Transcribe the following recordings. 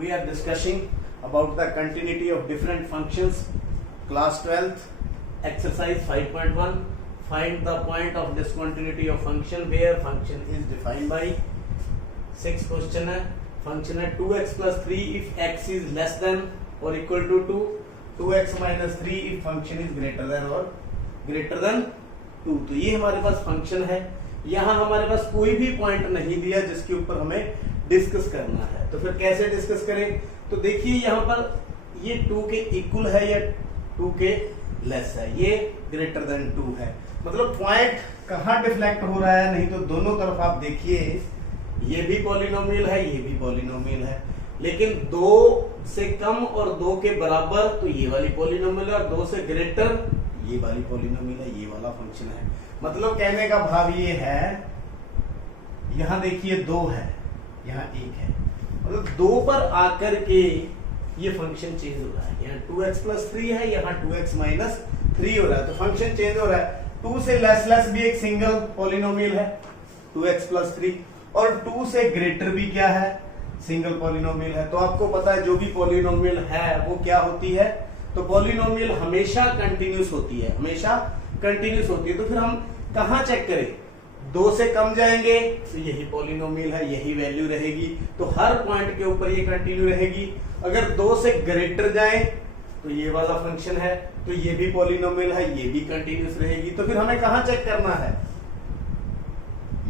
we are discussing about the continuity of different functions. Class 12th, exercise 5.1. Find the point of discontinuity of function where function is defined by. 6th question है, function है 2x plus 3 if x is less than or equal to 2, 2x minus 3 if function is greater than or greater than 2. तो ये हमारे पास function है. यहाँ हमारे पास कोई भी पॉइंट नहीं दिया जिसके ऊपर हमें डिस्कस करना है. तो फिर कैसे डिस्कस करें? तो देखिए यहाँ पर ये 2 के इक्वल है या 2 के लेस है, ये ग्रेटर देन 2 है. मतलब पॉइंट कहाँ डिफ्लेक्ट हो रहा है? नहीं तो दोनों तरफ आप देखिए, ये भी पॉलिनोमियल है, ये भी पॉलिनोमियल है, लेकिन 2 से कम और 2 के बराबर तो ये वाली पॉलिनोमियल है, और 2 से ग्रेटर ये वाली पॉलिनोमियल है, ये वाला फंक्शन है. मतलब कहने का भाव ये है, यहां देखिए 2 है, यहां 1 है, मतलब 2 पर आकर के ये फंक्शन चेंज हो रहा है. यहाँ 2x प्लस 3 है, यहाँ 2x माइनस 3 हो रहा है, तो फंक्शन चेंज हो रहा है. 2 से लेस भी एक सिंगल पॉलिनोमियल है 2x प्लस 3, और 2 से ग्रेटर भी क्या है? सिंगल पॉलिनोमियल है. तो आपको पता है जो भी पॉलिनोमियल है वो क्या होती है? तो पॉलिनोमियल हमेशा कंटिन्यूस होती है, हमेशा कंटिन्यूस होती है. तो फिर हम कहां चेक करें? 2 से कम जाएंगे तो यही पॉलिनोमियल है, यही वैल्यू रहेगी, तो हर पॉइंट के ऊपर ये कंटिन्यू रहेगी. अगर 2 से ग्रेटर जाए तो ये वाला फंक्शन है, तो ये भी पॉलिनोमियल है, ये भी कंटिन्यूस रहेगी. तो फिर हमें कहां चेक करना है?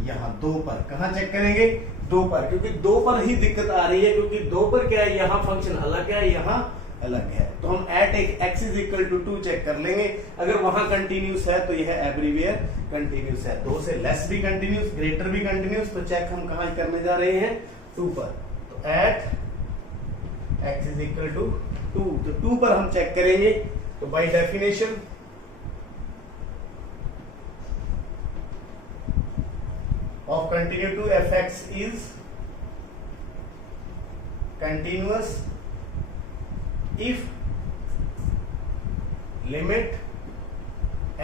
यहाँ 2 पर. कहां चेक करेंगे? 2 पर, क्योंकि 2 पर ही दिक्कत आ रही है, क्योंकि 2 पर क्या है, यहाँ फंक्शन अलग है, यहाँ अलग है. तो हम at x is equal to 2 check कर लेंगे. अगर वहां कंटिन्यूस है तो यह एवरीवेयर कंटिन्यूस है. 2 से लेस भी कंटिन्यूस, ग्रेटर भी कंटिन्यूस. तो चेक हम कहां करने जा रहे हैं? 2 पर. तो at x is equal to 2, तो 2 पर हम चेक करेंगे. तो by definition of continuity fx is continuous if limit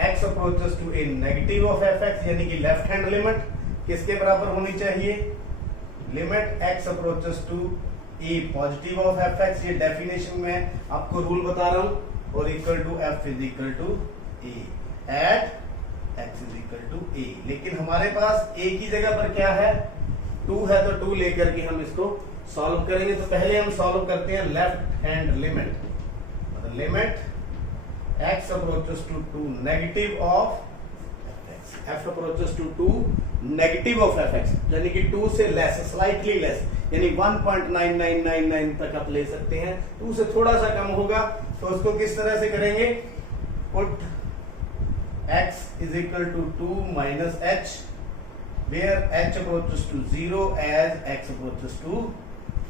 x approaches to a negative of fx, यानी कि लेफ्ट हैंड लिमिट किसके बराबर होनी चाहिए? Limit x approaches to a positive of fx. ये डेफिनेशन में आपको रूल बता रहा हूं. और equal to f is equal to a at x is equal to a. लेकिन हमारे पास a की जगह पर क्या है? 2 है, तो 2 लेकर के हम इसको सॉल्व करेंगे. तो पहले हम सॉल्व करते हैं लेफ्ट हैंड लिमिट. मतलब limit x approaches to 2 negative of fx, f approaches to 2 negative of fx, यानी कि 2 से लेस, स्लाइटली लेस, यानी 1.9999 तक आप ले सकते हैं. 2 से थोड़ा सा कम होगा तो उसको किस तरह से करेंगे? Put x is equal to 2 minus h, where h approaches to 0 as x approaches to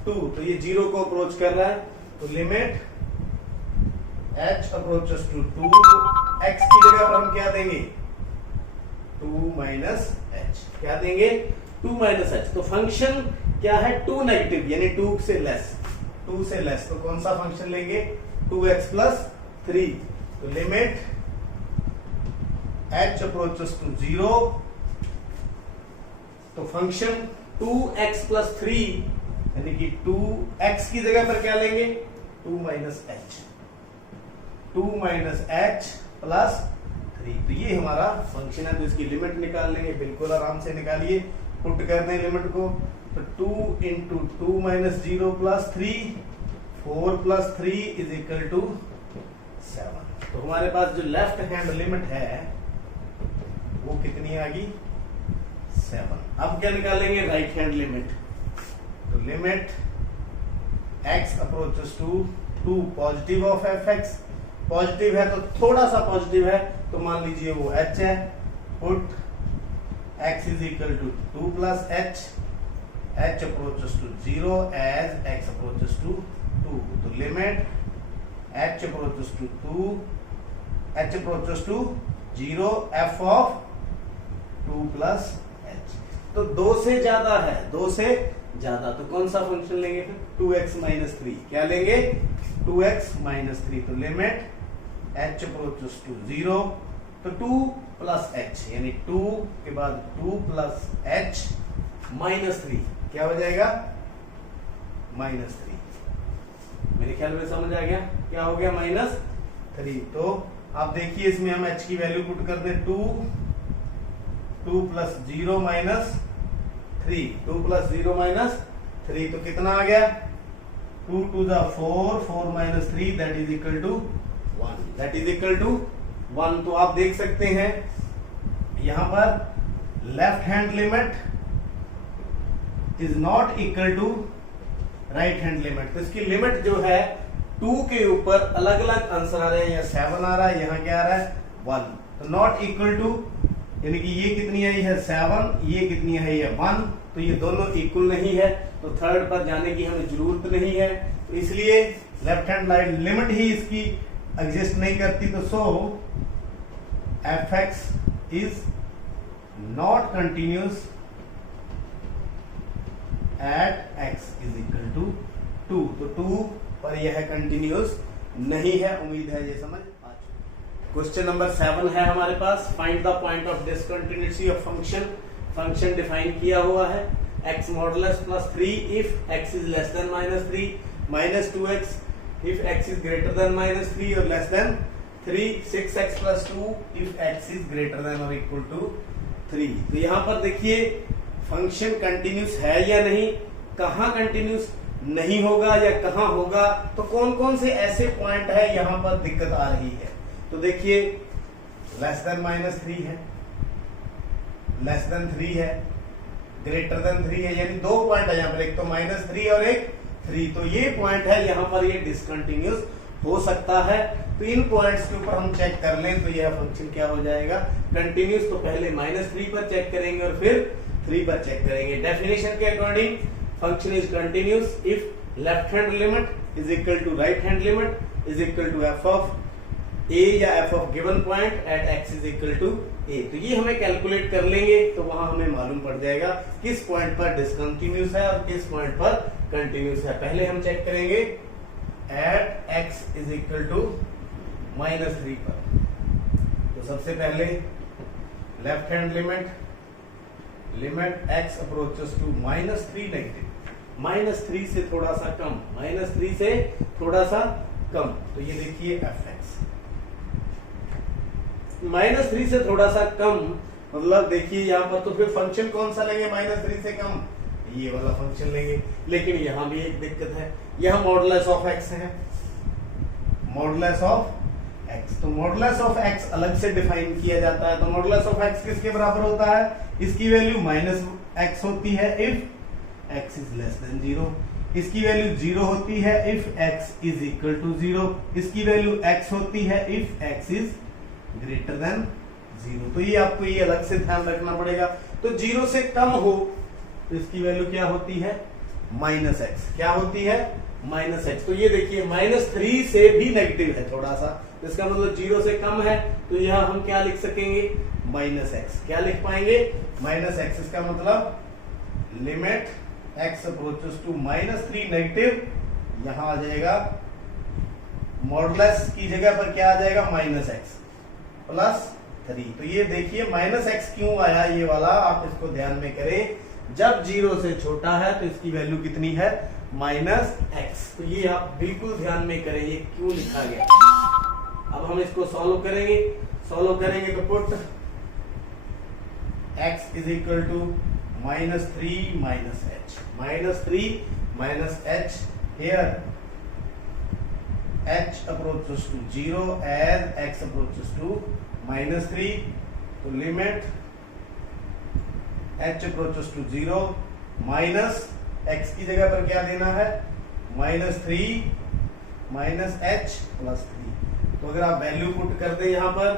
2. तो ये 0 को अप्रोच कर रहा है, तो limit h approaches to 2, x की जगह पर हम क्या देंगे? 2 minus h. क्या देंगे? 2 minus h. तो फंक्शन क्या है? 2 नेगेटिव, यानी 2 से लेस. 2 से लेस, तो कौन सा फंक्शन लेंगे? 2x plus 3. तो लिमिट h approaches to 0, तो फंक्शन 2x plus 3, यानी कि 2x की जगह पर क्या लेंगे? 2 minus h, 2 minus h plus 3. तो ये हमारा फंक्शन है. तो इसकी लिमिट निकाल लेंगे, बिल्कुल आराम से निकालिए. पुट कर दें लिमिट को, तो 2 into 2 minus 0 plus 3, 4 plus 3 is equal to 7. तो हमारे पास जो लेफ्ट हैंड लिमिट है वो कितनी आ गई? 7. अब क्या निकालेंगे? Right hand limit. तो limit x approaches to 2 positive of fx. Positive है तो थोड़ा सा पॉजिटिव है, तो मान लीजिए वो h है. Put x is equal to 2 plus h, h approaches to 0 as x approaches to 2. तो limit h approaches to 2, h approaches to 0 f of 2 plus h. तो 2 से ज्यादा है, 2 से ज्यादा, तो कौन सा फंक्शन लेंगे फिर? 2x minus 3. क्या लेंगे? 2x minus 3. तो लिमिट h अप्रोचेस टू 0, तो 2 प्लस h, यानी 2 के बाद 2 प्लस h माइनस 3. क्या हो जाएगा? -3. मेरे ख्याल में समझ आ गया क्या हो गया -3। तो आप देखिए इसमें हम h की वैल्यू पुट कर दे 2 प्लस 0 माइनस 3, 2 प्लस 0 माइनस 3, तो कितना आ गया 2 to the 4, 4 minus 3 that is equal to 1, that is equal to 1। तो आप देख सकते हैं यहां पर left hand limit is not equal to right hand limit. तो इसकी लिमिट जो है 2 के ऊपर अलग अलग आंसर आ रहे हैं, यहाँ 7 आ रहा है, यहाँ क्या आ रहा है 1। तो नॉट इक्वल टू यानी कि ये कितनी आई है 7, ये कितनी है ये 1, तो ये दोनों इक्वल नहीं है, तो थर्ड पर जाने की हमें जरूरत नहीं है। तो इसलिए लेफ्ट हैंड लाइन लिमिट ही इसकी एग्जिस्ट नहीं करती। तो so fx is not continuous at x is equal to 2। तो 2 पर यह कंटिन्यूस नहीं है। उम्मीद है ये समझ आ चुकी। क्वेश्चन नंबर 7 है हमारे पास, find the point of discontinuity of function. Function define किया हुआ है x modulus plus 3 if x is less than -3, minus 2x if x is greater than -3 or less than 3, 6x plus 2 if x is greater than or equal to 3। तो यहाँ पर देखिए function continuous है या नहीं, कहाँ कंटिन्यूस नहीं होगा या कहाँ होगा, तो कौन कौन से ऐसे पॉइंट है यहाँ पर दिक्कत आ रही है। तो देखिए लेस देन -3 है, लेस देन 3 है, ग्रेटर देन 3 है, यानी 2 पॉइंट है यहाँ पर, एक तो -3 और एक 3। तो ये पॉइंट है यहाँ पर, ये डिसकंटिन्यूस हो सकता है। तो इन पॉइंट्स के ऊपर हम चेक कर लें तो यह फंक्शन क्या हो जाएगा कंटिन्यूस। तो पहले -3 पर चेक करेंगे और फिर 3 पर चेक करेंगे। डेफिनेशन के according function is continuous if left hand limit is equal to right hand limit is equal to f of a या f of given point at x is equal to a। तो ये हमें calculate कर लेंगे तो वहां हमें मालूम पड़ जाएगा किस पॉइंट पर डिसकंटिन्यूस है और किस पॉइंट पर कंटिन्यूस है। पहले हम चेक करेंगे at x is equal to -3 पर। तो सबसे पहले left hand limit x approaches to -3 negative, -3 से थोड़ा सा कम, -3 से थोड़ा सा कम। तो ये देखिए fx -3 से थोड़ा सा कम, मतलब देखिए यहाँ पर तो फिर फंक्शन कौन सा लेंगे -3 से कम, ये वाला फंक्शन लेंगे। लेकिन यहां भी एक दिक्कत है, यह मॉडुलस ऑफ x है, मॉडुलस ऑफ x। तो मॉडुलस ऑफ x अलग से डिफाइन किया जाता है। तो मॉडुलस ऑफ x किसके बराबर होता है, इसकी वैल्यू -x होती है if x is less than 0, इसकी वैल्यू 0 होती है if x is equal to 0, इसकी वैल्यू x होती है if x is greater than 0। तो ये आपको ये अलग से ध्यान रखना पड़ेगा। तो 0 से कम हो तो इसकी वैल्यू क्या होती है -x, क्या होती है -x। तो ये देखिए -3 से भी नेगेटिव है थोड़ा सा, इसका मतलब 0 से कम है, तो यह हम क्या लिख सकेंगे -x। क्या लिख पाएंगे -x, इसका मतलब limit x approaches to -3 negative, यहां आ जाएगा मॉडुलस की जगह पर क्या आ जाएगा -x प्लस 3। तो ये देखिए -x क्यों आया ये वाला, आप इसको ध्यान में करें। जब 0 से छोटा है तो इसकी वैल्यू कितनी है -x। तो ये आप बिल्कुल ध्यान में करें ये क्यों लिखा गया। अब हम इसको सॉल्व करेंगे तो put x is equal to -3 minus h here h approaches to 0 as x approaches to -3। तो limit h approaches to 0 minus x की जगह पर क्या देना है -3 माइनस h प्लस 3। तो अगर आप वैल्यू पुट कर दे यहां पर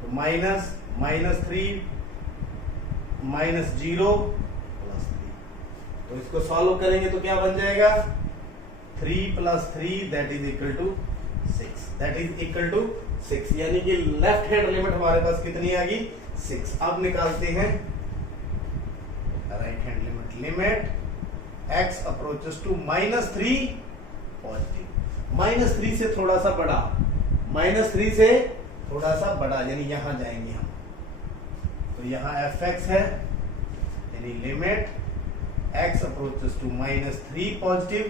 तो -3 -0 प्लस 3। तो इसको सॉल्व करेंगे तो क्या बन जाएगा 3 + 3 that is equal to 6, that is equal to 6। यानी कि लेफ्ट हैंड लिमिट हमारे पास कितनी आ गई 6। अब निकालते हैं right hand limit x approaches to -3 positive, -3 से थोड़ा सा बड़ा, -3 से थोड़ा सा बड़ा, यानी यहां जाएंगे हम। तो यहां fx है, यानी limit x approaches to -3 positive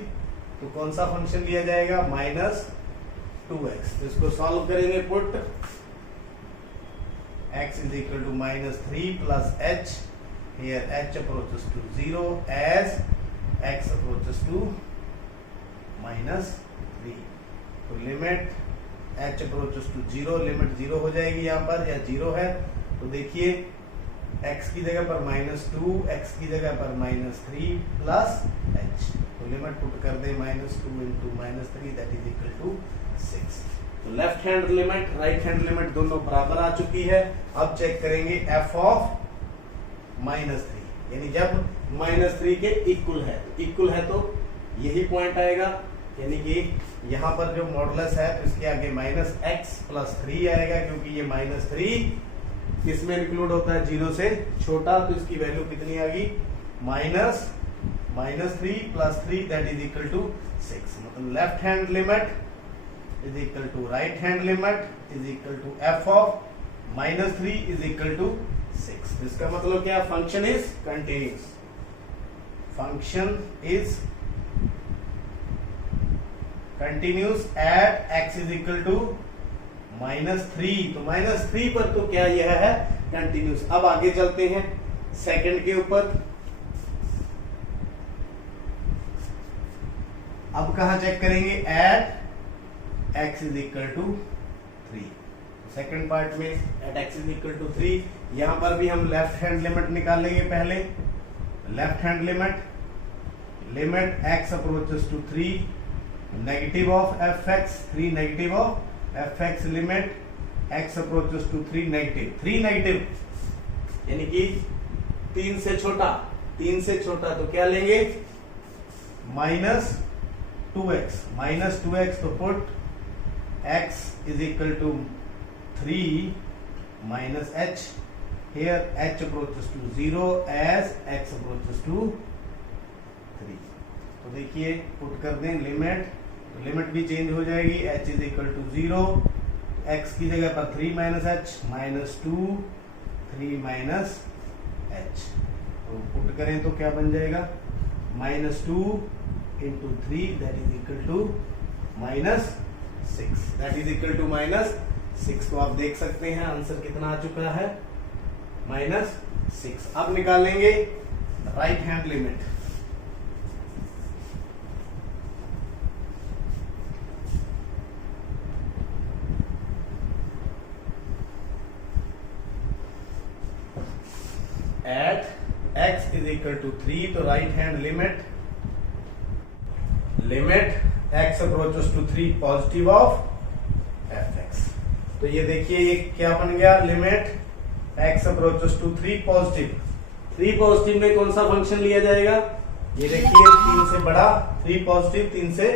तो कौन सा फंक्शन लिया जाएगा, -2x। तो इसको सॉल्व करेंगे, put x is equal to -3 plus h, here h approaches to 0 as x approaches to -3। तो limit h approaches to 0, limit 0 हो जाएगी यहाँ पर, या 0 है। तो देखिए x की जगह पर -2, x की जगह पर -3 प्लस h, तो लिमिट पुट कर दे -2 into -3 that is equal to 6। तो left hand limit, right hand limit दोनों बराबर आ चुकी है। अब चेक करेंगे f ऑफ -3, यानी जब -3 के इक्वल है, इक्वल है तो यही पॉइंट आएगा, यानी कि यहाँ पर जो मॉडुलस है तो इसके आगे -x + 3 आएगा, क्योंकि ये -3 इसमें इंक्लूड होता है 0 से छोटा, तो इसकी वैल्यू कितनी आ गई, -3 + 3 दैट इज इक्वल टू 6। मतलब left hand limit is equal to right hand limit is equal to f of -3 is equal to 6। इसका मतलब क्या, function is continuous, function is continuous at x is equal to -3। तो -3 पर तो क्या यह है, कंटिन्यूस। अब आगे चलते हैं सेकंड के ऊपर। अब कहा चेक करेंगे, at x is equal to 3। Second part में at x is equal to 3, यहां पर भी हम लेफ्ट हैंड लिमिट निकालेंगे। पहले left hand limit x approaches to 3 negative of fx, 3 negative of fx, limit x approaches to 3 negative, 3 negative यानी कि 3 से छोटा, 3 से छोटा तो क्या लेंगे, -2x, तो put x is equal to 3 minus h, here h approaches to 0 as x approaches to 3। तो देखिए पुट कर दें लिमिट, तो लिमिट भी चेंज हो जाएगी, h is equal to 0, x की जगह पर 3 minus h, -2 3 minus h। तो पुट करें तो क्या बन जाएगा, -2 into 3 that is equal to -6, that is equal to -6। तो आप देख सकते हैं आंसर कितना आ चुका है, -6। अब निकालेंगे right hand limit. At x is equal to 3, तो right hand limit x approaches to 3 positive of fx। तो ये देखिए ये क्या बन गया, limit x approaches to 3 positive. 3 positive में कौन सा फंक्शन लिया जाएगा, ये देखिए 3 से बड़ा, 3 पॉजिटिव 3 से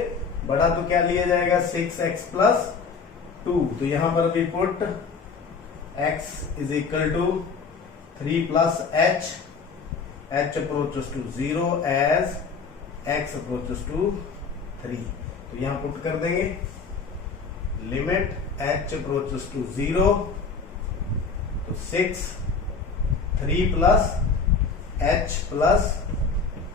बड़ा तो क्या लिया जाएगा, 6x + 2। तो यहां पर भी put x is equal to 3 plus h approaches to 0 as x approaches to 3। तो यहां पुट कर देंगे लिमिट h approaches to 0, तो 6 3 plus h plus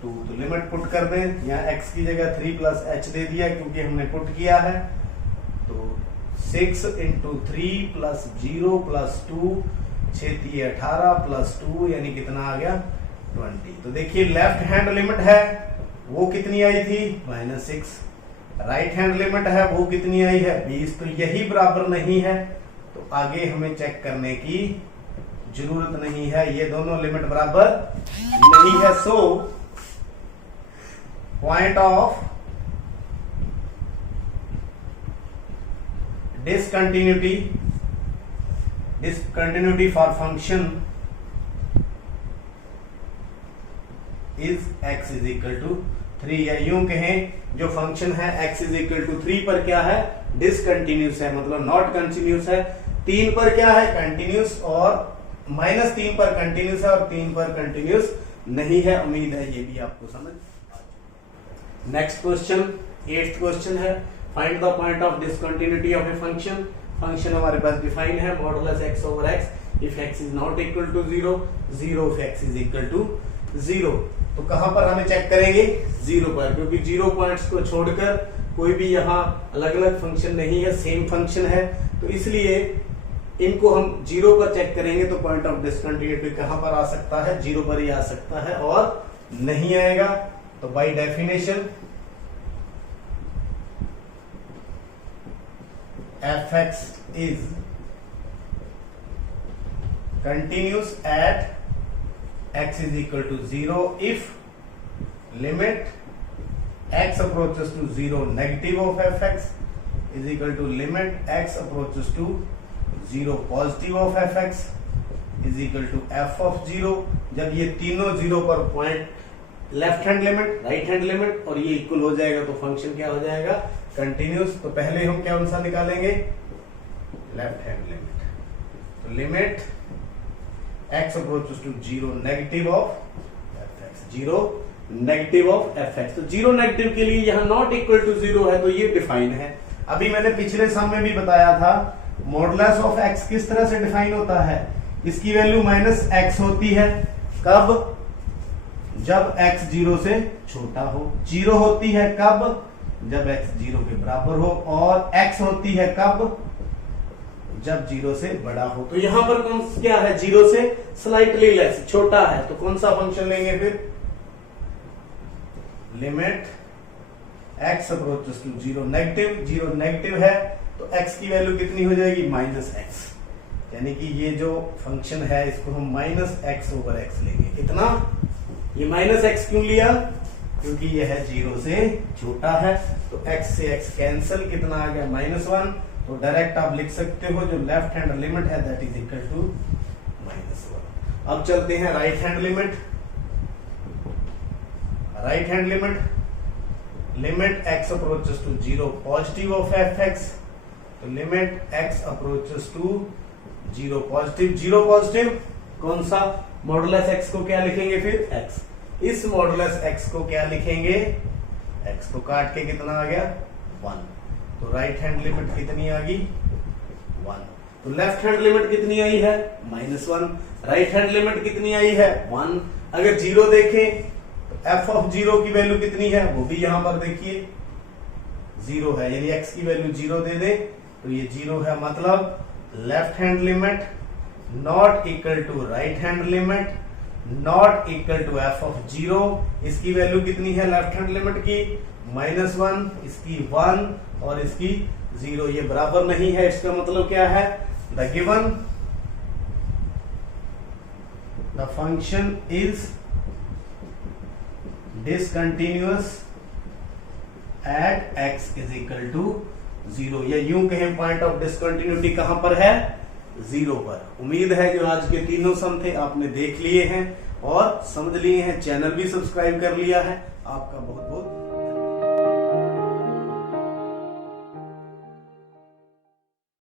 2। तो लिमिट पुट कर दें, यहाँ x की जगह 3 plus h दे दिया क्योंकि हमने पुट किया है। तो 6 into 3 plus 0 plus 2, 6 3 18 plus 2 यानी कितना आ गया, 20। तो देखिए लेफ्ट हैंड लिमिट है वो कितनी आई थी, -6। राइट हैंड लिमिट है वो कितनी आई है, 20। तो यही बराबर नहीं है, तो आगे हमें चेक करने की जरूरत नहीं है, ये दोनों लिमिट बराबर नहीं है। So point of discontinuity for function is x is equal to 3, या यूं कहें जो फंक्शन है x is equal to 3 पर क्या है, डिसकंटिन्यूस है, मतलब नॉट कंटिन्यूस है। 3 पर क्या है, कंटिन्यूस, और -3 पर कंटिन्यूस है और 3 पर कंटिन्यूस नहीं है। उम्मीद है ये भी आपको समझ। नेक्स्ट क्वेश्चन, 8th क्वेश्चन है, find the point of discontinuity of a function. Function हमारे पास डिफाइन है, modulus x over x if x is not equal to 0, 0 if x is equal to 0। तो कहां पर हमें चेक करेंगे? 0 पर, क्योंकि 0 पॉइंट्स को छोड़कर कोई भी यहाँ अलग अलग फंक्शन नहीं है, सेम फंक्शन है। तो इसलिए इनको हम 0 पर चेक करेंगे। तो पॉइंट ऑफ डिसकंटिन्यूटी कहां पर आ सकता है? 0 पर ही आ सकता है और नहीं आएगा। तो by definition fx is continuous at x is equal to 0 if limit x approaches to 0 negative of fx is equal to limit x approaches to 0 positive of fx is equal to f of 0। जब ये तीनों 0 पर point left hand limit, right hand limit और ये equal हो जाएगा तो function क्या हो जाएगा? कंटिन्यूस। तो पहले हम क्या सा निकालेंगे? Left hand limit. तो limit x approaches to 0 negative of fx, 0 negative of fx। तो 0 नेगेटिव के लिए यहां नॉट इक्वल टू 0 है तो ये डिफाइन है। अभी मैंने पिछले सम में भी बताया था मॉडुलस ऑफ x किस तरह से डिफाइन होता है? इसकी वैल्यू -x होती है। कब? जब x 0 से छोटा हो। 0 होती है कब? जब x 0 के बराबर हो। और x होती है कब? जब 0 से बड़ा हो। तो यहां पर कौन क्या है? 0 से स्लाइटली लेस, छोटा है। तो कौन सा फंक्शन लेंगे फिर? Limit x approaches to 0 negative. 0 negative है तो x की वैल्यू कितनी हो जाएगी? -x। यानी कि ये जो फंक्शन है इसको हम -x/x लेंगे। इतना। ये -x क्यों लिया? क्योंकि यह है 0 से छोटा है। तो x से x कैंसिल, कितना आ गया? -1। तो डायरेक्ट आप लिख सकते हो जो लेफ्ट हैंड लिमिट है दैट इज इक्वल टू -1। अब चलते हैं right hand limit. Right hand limit x approaches to 0 positive of fx। तो limit x approaches to 0 positive. 0 positive कौन सा? मॉडुलस x को क्या लिखेंगे फिर? x। इस मॉडुलस x को क्या लिखेंगे? x को काट के कितना आ गया? 1। तो राइट हैंड लिमिट कितनी आ गई? 1। तो लेफ्ट हैंड लिमिट कितनी आई है? -1। राइट हैंड लिमिट कितनी आई है? 1। अगर 0 देखें तो f ऑफ 0 की वैल्यू कितनी है? वो भी यहां पर देखिए 0 है। यदि x की वैल्यू 0 दे दे तो ये 0 है। मतलब left hand limit not equal to right hand limit not equal to f of 0। इसकी वैल्यू कितनी है लेफ्ट हैंड लिमिट की? -1, इसकी 1 और इसकी 0। ये बराबर नहीं है। इसका मतलब क्या है? The given the function is discontinuous at x is equal to 0। या यूं कहें पॉइंट ऑफ डिसकंटिन्यूटी कहां पर है? 0 पर। उम्मीद है जो आज के तीनों सम थे आपने देख लिए हैं और समझ लिए हैं। चैनल भी सब्सक्राइब कर लिया है। आपका बहुत बहुत